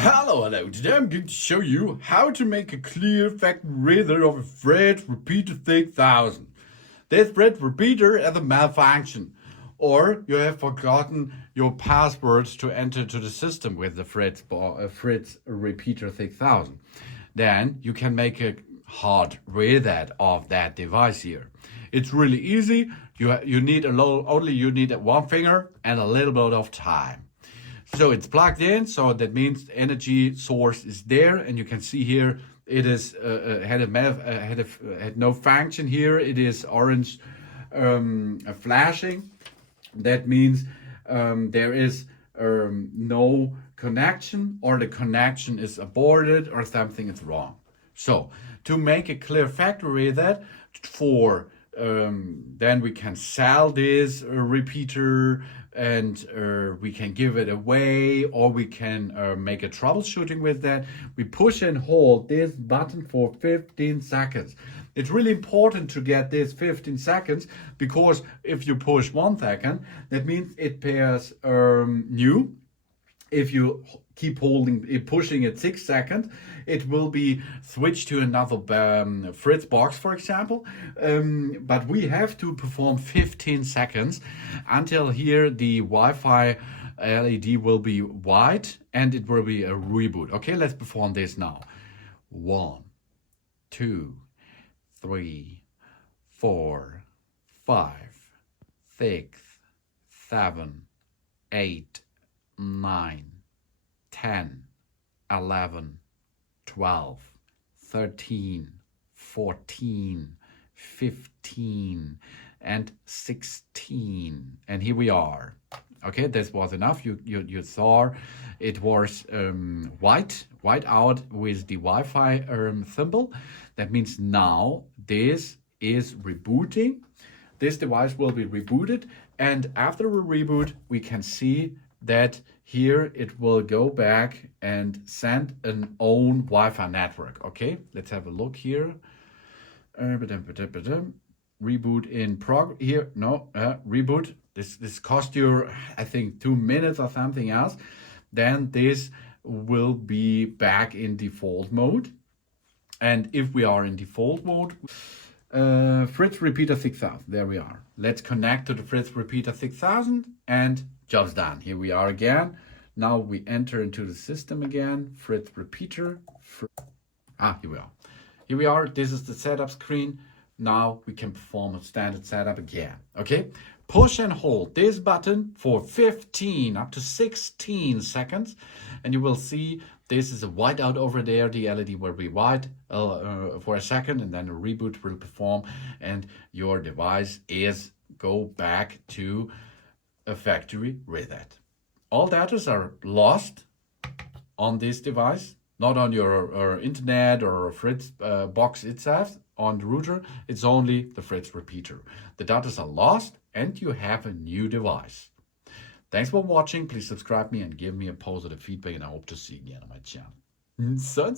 Hello. Today I'm going to show you how to make a clear factory reader of a Fritz Repeater 6000. This Fritz Repeater has a malfunction, or you have forgotten your passwords to enter to the system with the Fritz Repeater 6000. Then you can make a hard reset of that device here. It's really easy. You need you need one finger and a little bit of time. So it's plugged in, so that means the energy source is there, and you can see here it is had no function here. It is orange flashing. That means there is no connection, or the connection is aborted, or something is wrong. So to make a clear factory that for then we can sell this repeater, and we can give it away, or we can make a troubleshooting with that. We push and hold this button for 15 seconds. It's really important to get this 15 seconds, because if you push 1 second, that means it pairs new. If you keep pushing it 6 seconds, it will be switched to another Fritz box, for example. But we have to perform 15 seconds until here the Wi-Fi LED will be white and it will be a reboot. Okay, let's perform this now. 1, 2, 3, 4, 5, 6, 7, 8, 9, 10, 11, 12, 13, 14, 15, and 16. And here we are. Okay, this was enough. You saw it was white out with the Wi-Fi symbol. That means now this is rebooting. This device will be rebooted, and after a reboot, we can see that here it will go back and send an own Wi-Fi network. Okay, let's have a look here. Reboot in progress. Here, no, reboot. This cost you, I think, 2 minutes or something else. Then this will be back in default mode. And if we are in default mode, Fritz Repeater 6000, there we are. Let's connect to the Fritz Repeater 6000 and job's done. Here we are again. Now we enter into the system again. Fritz Repeater. Here we are. Here we are. This is the setup screen. Now we can perform a standard setup again. Okay. Push and hold this button for 15 up to 16 seconds, and you will see this is a whiteout over there. The LED will be white for a second, and then a reboot will perform, and your device is go back to a factory reset. All data are lost on this device, not on your internet or Fritz box itself on the router. It's only the Fritz Repeater. The data are lost, and you have a new device. Thanks for watching. Please subscribe me and give me a positive feedback, and I hope to see you again on my channel. Sun.